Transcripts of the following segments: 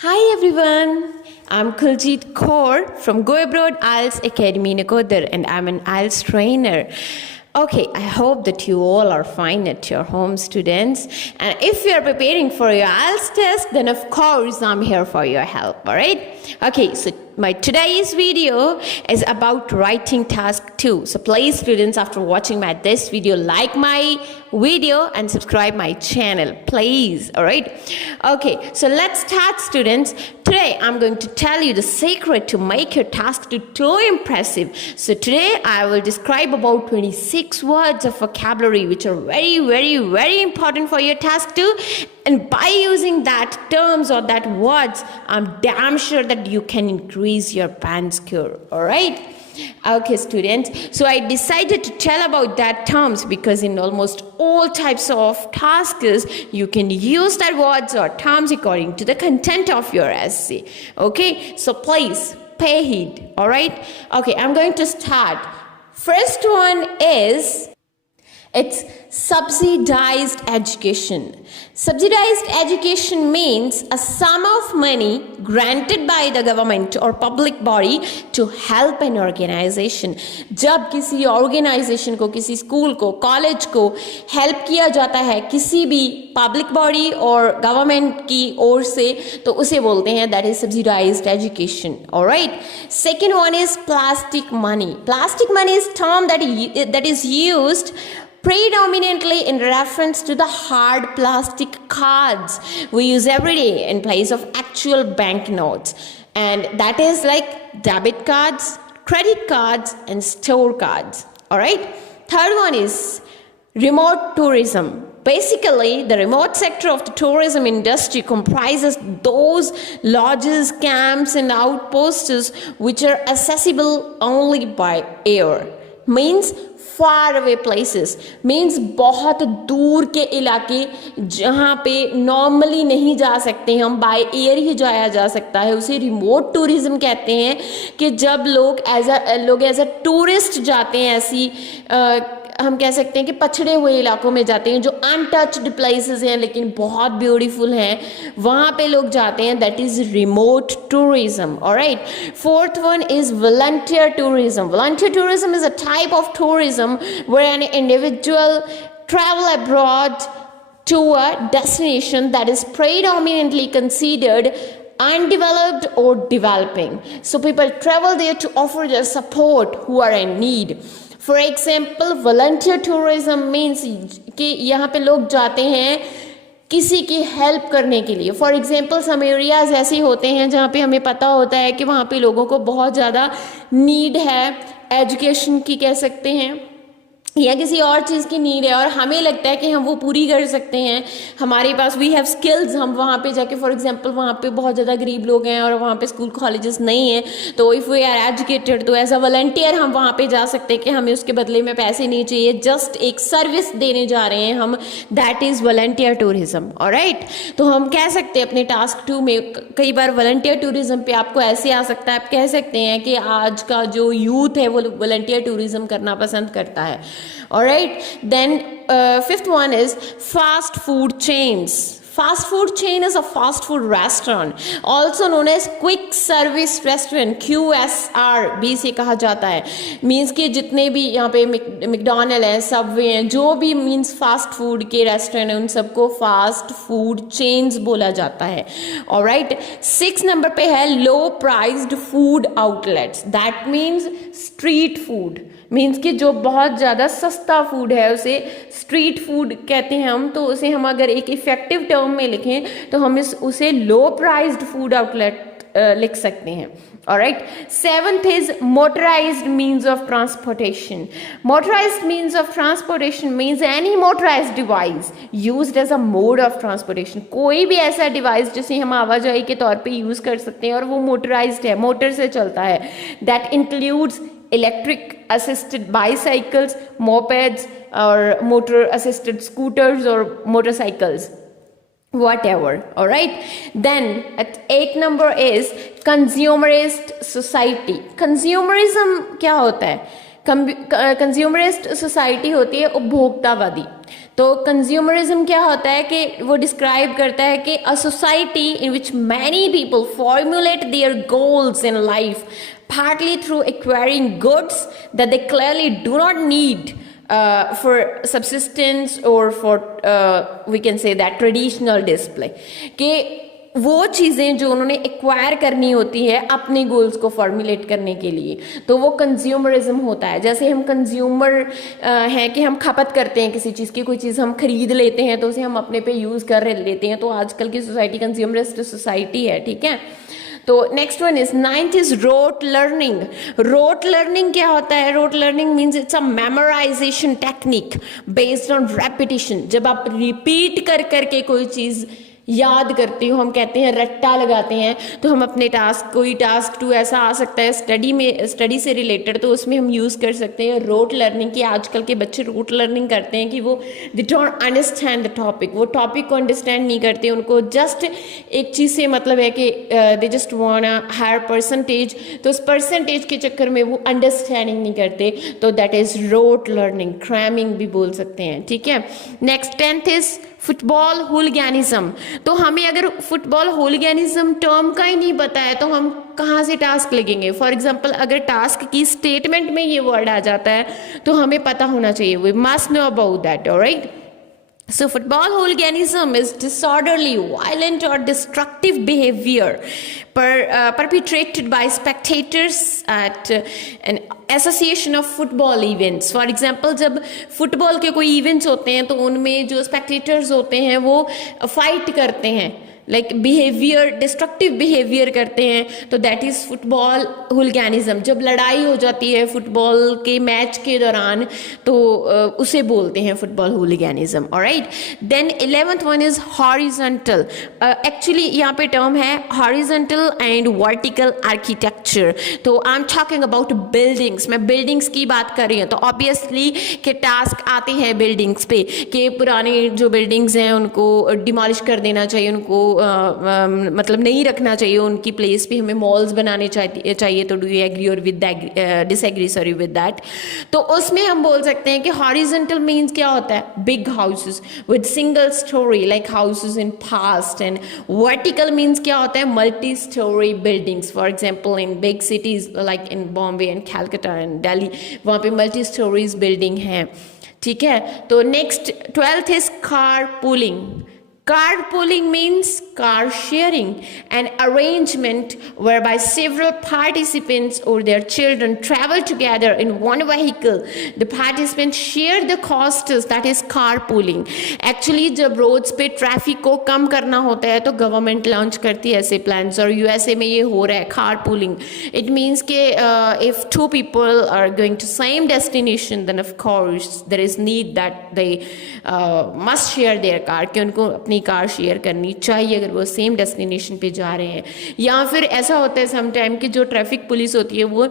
Hi everyone, I'm Kuljit Kaur from Go Abroad IELTS Academy Nakodar and I'm an IELTS trainer. Okay, I hope that you all are fine at your home, students. And if you're preparing for your IELTS test, then of course I'm here for your help, alright? Okay, so my today's video is about writing task 2. So please students, after watching this video, like my video and subscribe my channel, please, alright? Okay, so let's start students. Today I'm going to tell you the secret to make your task 2 too impressive. So today I will describe about 26 words of vocabulary which are very important for your task 2. And by using that terms or that words, I'm damn sure that you can increase your band score, alright? Okay, students, so I decided to tell about that terms because in almost all types of tasks, you can use that words or terms according to the content of your essay. Okay, so please pay heed, alright? Okay, I'm going to start. First one is, it's subsidized education. Subsidized education means a sum of money granted by the government or public body to help an organization. जब किसी organization को, किसी school को, college को help किया जाता है किसी भी public body और government की ओर से, तो उसे बोलते हैं that is subsidized education. Alright. Second one is plastic money. Plastic money is term that is used predominantly in reference to the hard plastic cards we use every day in place of actual banknotes, and that is like debit cards, credit cards and store cards. Alright. Third one is remote tourism. Basically, the remote sector of the tourism industry comprises those lodges, camps and outposts which are accessible only by air. Means far away places, means बहुत दूर के इलाके जहाँ पे normally नहीं जा सकते हम, बाय एयर ही जाया जा सकता है, उसे रिमोट टूरिज्म कहते हैं. कि जब लोग एज अ टूरिस्ट जाते हैं ऐसी हम कह सकते हैं कि पछड़े हुए इलाकों में जाते हैं जो अनटच्ड प्लेसेस हैं लेकिन बहुत ब्यूटीफुल हैं, वहाँ पे लोग जाते हैं. That is remote tourism. Alright. Fourth one is volunteer tourism. Volunteer tourism is a type of tourism where an individual travel abroad to a destination that is predominantly considered undeveloped or developing. So people travel there to offer their support who are in need. For example, volunteer tourism means कि यहाँ पे लोग जाते हैं किसी की help करने के लिए. फॉर एग्जाम्पल सम एरियाज ऐसे होते हैं जहाँ पे हमें पता होता है कि वहाँ पे लोगों को बहुत ज़्यादा नीड है, एजुकेशन की कह सकते हैं या किसी और चीज़ की नीड है और हमें लगता है कि हम वो पूरी कर सकते हैं, हमारे पास वी हैव स्किल्स. हम वहाँ पे जाके फॉर एग्जांपल वहाँ पे बहुत ज़्यादा गरीब लोग हैं और वहाँ पे स्कूल कॉलेजेस नहीं हैं, तो इफ़ वी आर एजुकेटेड तो एज अ वॉलंटियर हम वहाँ पे जा सकते हैं कि हमें उसके बदले में पैसे नहीं चाहिए, जस्ट एक सर्विस देने जा रहे हैं हम. That is volunteer tourism. Alright. तो हम कह सकते हैं अपने टास्क 2 में कई बार वॉलंटियर टूरिज्म पे आपको ऐसे आ सकता है, आप कह सकते हैं कि आज का जो यूथ है वो वॉलंटियर टूरिज्म करना पसंद करता है. Alright, then fifth one is fast food chains. Fast food chain is a fast food restaurant, also known as quick service restaurant, QSR भी से कहा जाता है. मीन्स कि जितने भी यहाँ पे मैकडॉनल्ड हैं, सबवे हैं, जो भी मीन्स फास्ट फूड के रेस्टोरेंट हैं उन सबको फास्ट फूड चेन्स बोला जाता है. ऑलराइट. 6 नंबर पे है low priced food outlets. That means street food. Means कि जो बहुत ज़्यादा सस्ता फूड है उसे स्ट्रीट फूड कहते हैं हम. तो उसे हम अगर एक इफेक्टिव टर्म में लिखें तो हम उसे लो प्राइस्ड फूड आउटलेट लिख सकते हैं. Alright. 7th is motorised means of transportation. Motorised means of transportation means any motorised device used as a mode of transportation. कोई भी ऐसा डिवाइस जिसे हम आवाजाही के तौर पे यूज़ कर सकते हैं और वो मोटराइज्ड है, मोटर से चलता है. That includes electric assisted bicycles, mopeds or motor assisted scooters or motorcycles, whatever. All right. Then at 8 number is consumerist society. Consumerism क्या होता है? कंज्यूमरिस्ट सोसाइटी होती है उपभोक्तावादी. तो कंज्यूमरिज्म क्या होता है कि वो डिस्क्राइब करता है कि a society in which many people formulate their goals in life partly through acquiring goods that they clearly do not need for subsistence or for we can say that traditional display कि वो चीज़ें जो उन्होंने acquire करनी होती है अपने goals को फॉर्मुलेट करने के लिए, तो वो कंज्यूमरिज्म होता है। जैसे हम कंज्यूमर हैं कि हम खपत करते हैं किसी चीज़ की, कोई चीज़ हम खरीद लेते हैं तो उसे हम अपने पे यूज़ कर लेते हैं, तो आजकल की सोसाइटी कंज्यूमरिस्ट सोसाइटी है, ठीक है। तो next one is 9th is rote learning. Rote learning क्या होता है? Rote learning means it's a memorisation technique based on repetition. जब आप रिपीट कर करके कोई चीज़ याद करते हो, हम कहते हैं रट्टा लगाते हैं, तो हम अपने टास्क, कोई टास्क 2 ऐसा आ सकता है स्टडी से रिलेटेड, तो उसमें हम यूज़ कर सकते हैं रोट लर्निंग की। आजकल के बच्चे रोट लर्निंग करते हैं कि वो they don't understand the topic, वो टॉपिक को अंडरस्टैंड नहीं करते, उनको जस्ट एक चीज़ से मतलब है कि they just want a higher percentage, तो उस परसेंटेज के चक्कर में वो अंडरस्टैंडिंग नहीं करते, तो that is rote learning, cramming भी बोल सकते हैं, ठीक है। Next 10th is football hooliganism. तो हमें अगर फुटबॉल हुलिगैनिज्म टर्म का ही नहीं पता है तो हम कहाँ से टास्क लगेंगे? फॉर एग्जांपल अगर टास्क की स्टेटमेंट में ये वर्ड आ जाता है तो हमें पता होना चाहिए, we must know about that, alright. So football hooliganism is disorderly, violent or destructive behavior perpetrated by spectators at an association of football events. For example, जब फुटबॉल के कोई इवेंट्स होते हैं तो उनमें जो स्पेक्टेटर्स होते हैं वो फाइट करते हैं, लाइक बिहेवियर, डिस्ट्रक्टिव बिहेवियर करते हैं, तो दैट इज़ फुटबॉल हुलिगैनिज्म। जब लड़ाई हो जाती है फुटबॉल के मैच के दौरान तो उसे बोलते हैं football hooliganism, alright. Then 11th one is horizontal. Actually यहाँ पे टर्म है हॉरिजॉन्टल एंड वर्टिकल आर्किटेक्चर। तो I am talking about buildings, मैं बिल्डिंग्स की बात कर रही हूँ, तो ऑब्वियसली के टास्क आते हैं बिल्डिंग्स पे कि पुरानी जो बिल्डिंग्स हैं उनको डिमोलिश कर देना चाहिए, उनको मतलब नहीं रखना चाहिए उनकी प्लेस पे, हमें मॉल्स बनाने चाहिए। तो डू यू एग्री और with disagree, sorry with that. तो उसमें हम बोल सकते हैं कि हॉरिजॉन्टल मीन्स क्या होता है? Big houses with single storey like houses in past, and vertical means क्या होता है? Multi storey buildings. For example in big cities like in Bombay and Calcutta and Delhi, वहाँ पे मल्टी स्टोरीज बिल्डिंग हैं, ठीक है। तो next 12th is car pooling. Carpooling means car sharing, an arrangement whereby several participants or their children travel together in one vehicle. The participants share the costs, that is carpooling. Actually जब roads पे traffic को कम करना होता है तो government launch करती है ऐसे प्लान्स, और यूएसए में ये हो रहा है carpooling. It means कि if 2 people are going to same destination, then of course there is need that they must share their car, कि उनको अपनी कार शेयर करनी चाहिए अगर वो सेम डेस्टिनेशन पे जा रहे हैं। या फिर ऐसा होता है सम टाइम कि जो ट्रैफिक पुलिस होती है वो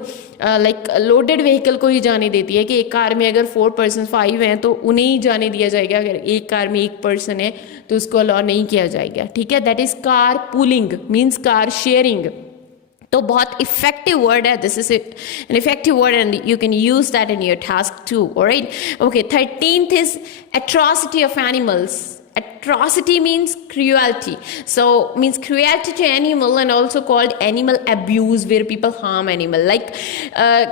लाइक लोडेड व्हीकल को ही जाने देती है कि एक कार में अगर 4 पर्सन 5 हैं तो उन्हें ही जाने दिया जाएगा, अगर एक कार में 1 पर्सन है तो उसको अलाउ नहीं किया जाएगा, ठीक है। That is car pooling, means car sharing. तो बहुत इफेक्टिव वर्ड है, this is an effective word and you can use that in your task too, alright. Okay, 13th is atrocity of animals. Atrocity means cruelty, so means cruelty to animal and also called animal abuse where people harm animal. Like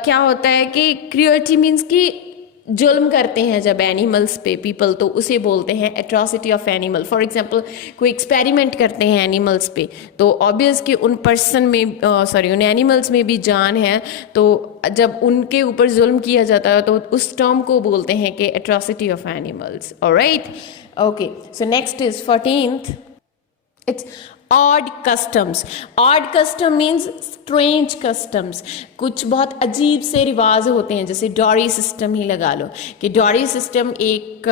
क्या होता है कि cruelty means कि जुल्म करते हैं जब animals पे पीपल, तो उसे बोलते हैं atrocity of animal. For example कोई एक्सपेरिमेंट करते हैं एनिमल्स पे, तो ऑब्वियस कि उन पर्सन में उन एनिमल्स में भी जान है, तो जब उनके ऊपर जुल्म किया जाता है तो उस टर्म को बोलते हैं कि atrocity of animals, alright. Okay, so next is 14th. It's odd customs. Odd custom means strange customs. कुछ बहुत अजीब से रिवाज होते हैं, जैसे डॉरी सिस्टम ही लगा लो कि डॉरी सिस्टम एक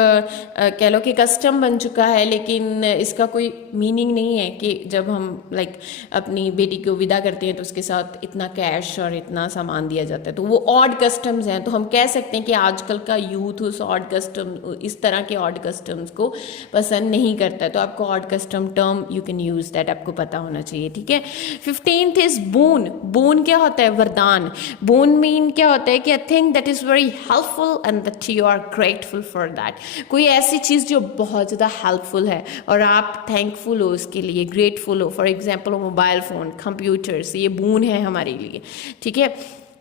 कह लो कि कस्टम बन चुका है, लेकिन इसका कोई मीनिंग नहीं है कि जब हम लाइक अपनी बेटी को विदा करते हैं तो उसके साथ इतना कैश और इतना सामान दिया जाता है, तो वो ऑड कस्टम्स हैं। तो हम कह सकते हैं कि आजकल का यूथ उस ऑड कस्टम, इस तरह के ऑड कस्टम्स को पसंद नहीं करता है, तो आपको odd custom term you can use that. आपको पता होना चाहिए, ठीक है। 15th इज बून। बून क्या होता है? वरदान। बून मीन क्या होता है कि a thing that is very helpful and that you are grateful for that. कोई ऐसी चीज़ जो बहुत ज़्यादा हेल्पफुल है और आप थैंकफुल हो उसके लिए, ग्रेटफुल हो। For example mobile phone, computers, ये बून है हमारे लिए, ठीक है।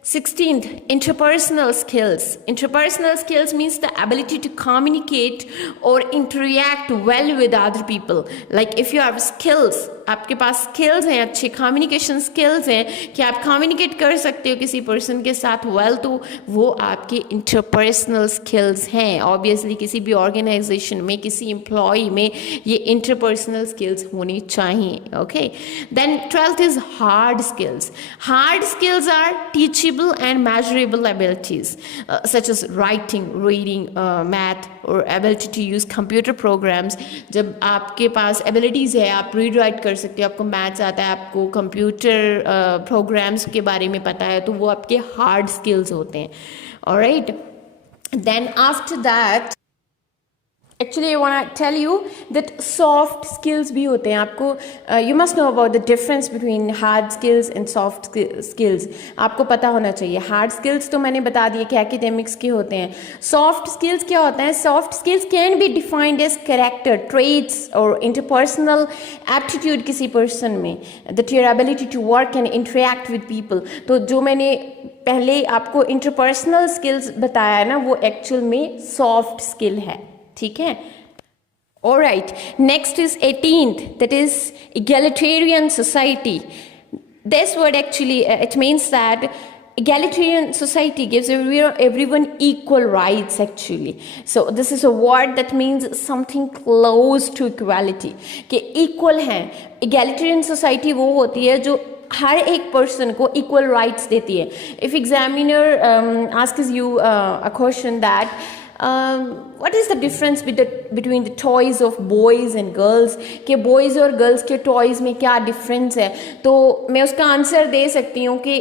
16th, interpersonal skills. Interpersonal skills means the ability to communicate or interact well with other people. Like if you have skills, आपके पास स्किल्स हैं, अच्छे कम्युनिकेशन स्किल्स हैं कि आप कम्युनिकेट कर सकते हो किसी पर्सन के साथ वेल, तो वो आपके इंटरपर्सनल स्किल्स हैं। ऑब्वियसली किसी भी ऑर्गेनाइजेशन में, किसी एम्प्लॉय में ये इंटरपर्सनल स्किल्स होनी चाहिए, okay. Then 12th is hard skills. Hard skills are teachable and measurable abilities such as writing, reading, math और ability to use computer programs. जब आपके पास एबिलिटीज़ है, आप रीड राइट कर सकते हो, आपको मैथ्स आता है, आपको कंप्यूटर प्रोग्राम्स के बारे में पता है, तो वो आपके हार्ड स्किल्स होते हैं, alright. Then after that actually I want to tell you that soft skills भी होते हैं। आपको you must know about the difference between hard skills and soft skills. आपको पता होना चाहिए। हार्ड स्किल्स तो मैंने बता दिए कि एकेडमिक्स के होते हैं। सॉफ्ट स्किल्स क्या होता है? Soft skills can be defined as character traits और इंटरपर्सनल एप्टीट्यूड किसी पर्सन में, that your ability to work and interact with people. तो जो मैंने पहले आपको इंटरपर्सनल स्किल्स बताया है ना, वो एक्चुअल में सॉफ्ट स्किल है, ठीक है। Alright, next is 18th, that is egalitarian society. This word actually it means that egalitarian society gives everyone equal rights actually. So this is a word that means something close to equality, कि equal हैं। egalitarian society वो होती है जो हर एक person को equal rights देती है। If examiner asks you a question that what is the difference between the toys of boys and girls, कि boys और girls के toys में क्या difference है, तो मैं उसका आंसर दे सकती हूँ कि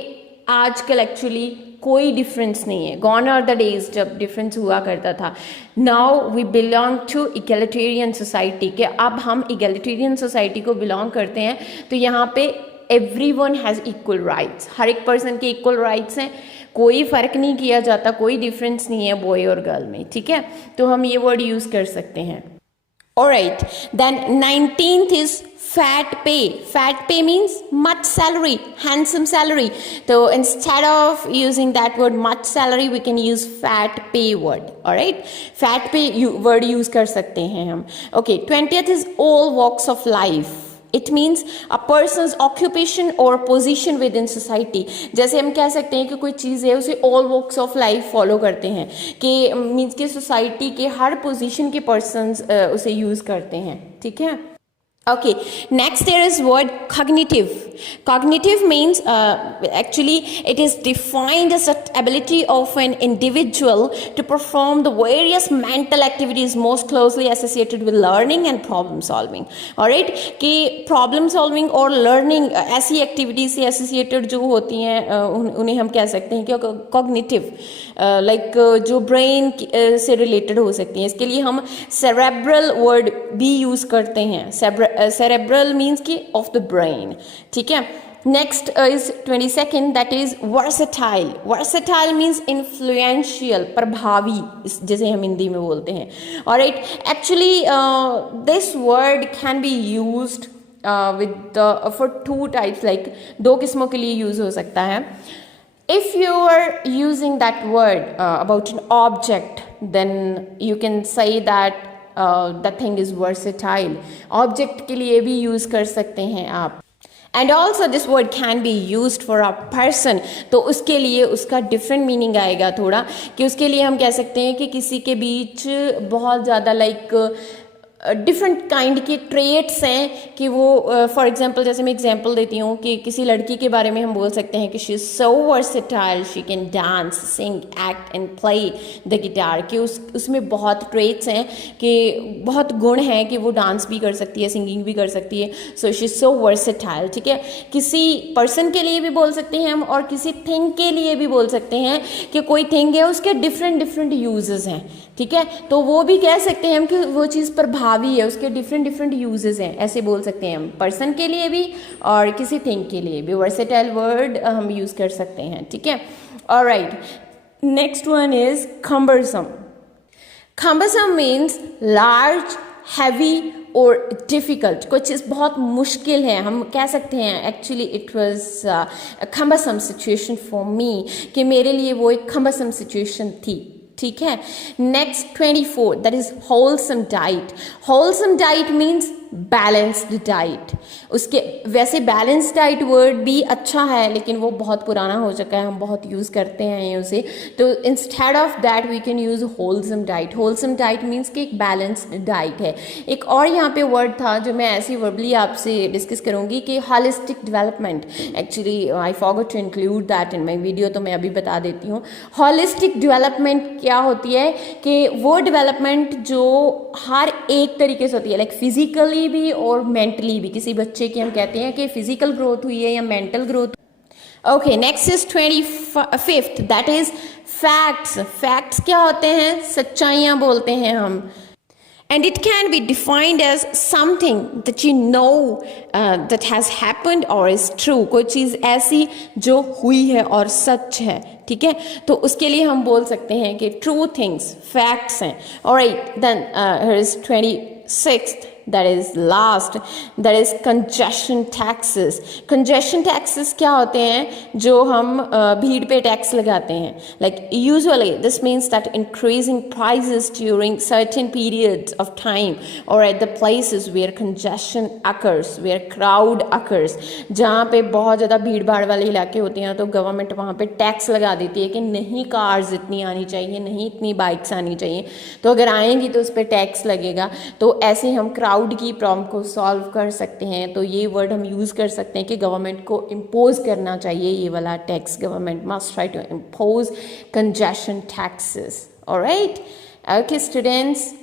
आजकल एक्चुअली कोई डिफरेंस नहीं है। गॉन आर द डेज जब डिफरेंस हुआ करता था। Now we belong to egalitarian society, कि अब हम इक्वलिटेरियन सोसाइटी को बिलोंग करते हैं। तो यहाँ पे एवरीवन हैज़ इक्वल राइट्स, हर एक पर्सन के इक्वल राइट्स हैं, कोई फ़र्क नहीं किया जाता, कोई डिफरेंस नहीं है बॉय और गर्ल में, ठीक है। तो हम ये वर्ड यूज़ कर सकते हैं। Alright, then 19th is fat pay. Fat pay means much salary, handsome salary. तो instead of using that word much salary we can use fat pay word, alright. Fat pay word use कर सकते हैं हम, okay. 20th is all walks of life. It means a person's occupation और position within society. जैसे हम कह सकते हैं कि कोई चीज़ है उसे all walks of life follow करते हैं, कि मीन्स के सोसाइटी के हर पोजीशन के पर्सनस उसे यूज़ करते हैं, ठीक है। Okay, next there is word cognitive. Cognitive means actually it is defined as the ability of an individual to perform the various mental activities most closely associated with learning and problem solving. Alright, कि problem solving और learning ऐसी activities से associated जो होती हैं उन्हें हम कह सकते हैं कि cognitive, like जो brain से related हो सकती हैं। इसके लिए हम cerebral word भी use करते हैं। cerebral means कि of the brain, ठीक है। next is 22nd, that is versatile. Versatile means influential, प्रभावी, जैसे हम हिंदी में बोलते हैं। alright, actually this word can be used with for two types, like दो किस्मों के लिए यूज हो सकता है। if you are using that word about an object, then you can say that the thing is versatile. Object के लिए भी यूज कर सकते हैं आप। And also this word can be use for a person, तो उसके लिए उसका डिफरेंट मीनिंग आएगा थोड़ा, कि उसके लिए हम कह सकते हैं कि किसी के बीच बहुत ज़्यादा लाइक डिफरेंट काइंड के ट्रेट्स हैं, कि वो फॉर एग्जांपल, जैसे मैं एग्जांपल देती हूँ कि किसी लड़की के बारे में हम बोल सकते हैं कि she is so versatile, she can dance, sing, act and play the guitar, कि उसमें बहुत ट्रेट्स हैं, कि बहुत गुण हैं कि वो डांस भी कर सकती है, सिंगिंग भी कर सकती है। So she is so versatile, ठीक है। किसी पर्सन के लिए भी बोल सकते हैं हम, और किसी थिंग के लिए भी बोल सकते हैं कि कोई थिंग है उसके डिफरेंट यूजेस हैं, ठीक है। तो वो भी कह सकते हैं हम कि वो चीज़ प्रभाव हावी है, उसके डिफरेंट डिफरेंट यूजेस हैं, ऐसे बोल सकते हैं हम, पर्सन के लिए भी और किसी थिंग के लिए भी वर्सेटाइल वर्ड हम यूज़ कर सकते हैं, ठीक है। Alright, next one is cumbersome. Cumbersome means large, heavy और डिफ़िकल्ट, कोई चीज़ बहुत मुश्किल है, हम कह सकते हैं actually it was cumbersome situation for me, कि मेरे लिए वो एक cumbersome सिचुएशन थी, ठीक है। Next 24, that is wholesome diet. Wholesome diet means balanced diet. उसके वैसे बैलेंस डाइट वर्ड भी अच्छा है, लेकिन वो बहुत पुराना हो चुका है, हम बहुत यूज़ करते हैं उसे, तो instead of that we can use wholesome diet. Wholesome diet means कि एक बैलेंस्ड डाइट है. एक और यहाँ पे वर्ड था जो मैं ऐसी वर्बली आपसे डिस्कस करूँगी कि holistic development. Actually I forgot to include that in my video, तो मैं अभी बता देती हूँ. हॉलिस्टिक डेवलपमेंट क्या होती है कि वो डेवलपमेंट जो हर एक तरीके से होती है, लाइक फिजिकली भी और मेंटली भी. किसी बच्चे की हम कहते हैं कि फिजिकल ग्रोथ हुई है या mental growth. Okay, next is 25th, that is facts. Facts क्या होते हैं? सच्चाइयाँ बोलते हैं हम. And it can be defined as something that you know that has happened or is true. कोई चीज़ ऐसी जो हुई है और सच है, ठीक है, तो उसके लिए हम बोल सकते हैं कि true things, facts हैं. Alright, then here is 26th, that is last, that is congestion taxes. Congestion taxes क्या होते हैं? जो हम भीड़ पे टैक्स लगाते हैं. Like usually this means that increasing prices during certain periods of time or at the places where congestion occurs, where crowd occurs. जहाँ पे बहुत ज़्यादा भीड़ भाड़ वाले इलाके होते हैं तो गवर्नमेंट वहाँ पे टैक्स लगा देती है कि नहीं कार्स इतनी आनी चाहिए, नहीं इतनी बाइक्स आनी चाहिए, तो अगर आएंगी तो उस पर टैक्स लगेगा. तो ऐसे हम क्राउड की प्रॉब्लम को सॉल्व कर सकते हैं. तो ये वर्ड हम यूज़ कर सकते हैं कि गवर्नमेंट को इम्पोज करना चाहिए ये वाला tax. Government must try to impose congestion taxes. Alright? Okay, students.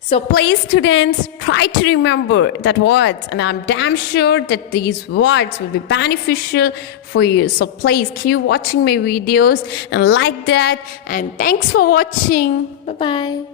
So please, students, try to remember that words, and I'm damn sure that these words will be beneficial for you. So please keep watching my videos and like that, and thanks for watching. Bye-bye.